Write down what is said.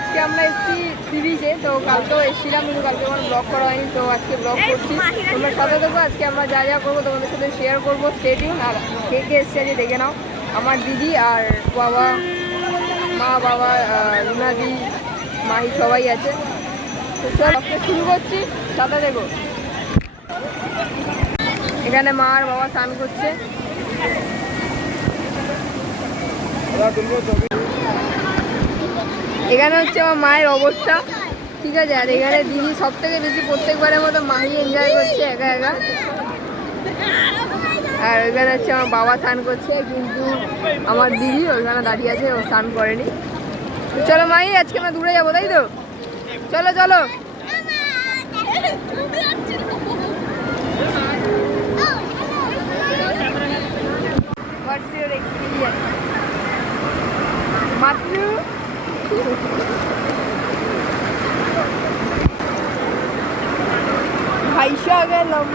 আজকে আমরা এসেছি সি বিচে। তো কালকেও এসেছিলাম কিন্তু কালকে আমার ব্লগ করা হয়নি, তো আজকে ব্লগ করছি। তোমরা সাথে দেখবো, আজকে আমরা যা যা করবো তোমাদের সাথে শেয়ার করবো। স্টেডিয়াম আর কে কে এসছে আজকে দেখে নাও। আমার দিদি আর বাবা, মা বাবা, রুনাদি, মাহি সবাই আছে। তো চল শুরু করছি, সাথে দেখো। এখানে মা আর বাবা স্নান করছে। এখানে হচ্ছে আমার মায়ের অবস্থা, ঠিক আছে। আর এখানে দিদি সব থেকে বেশি প্রত্যেকবারের মতো মাহি এনজয় করছে একা একা। আর ওইখানে হচ্ছে আমার বাবা স্নান করছে, কিন্তু আমার দিদি ওইখানে দাঁড়িয়ে আছে, ও স্নান করেনি। চলো মাহি, আজকে আমরা দূরে যাবো, তাই তো? চলো চলো। What's your experience? Matthew? ভাইসা গেলাম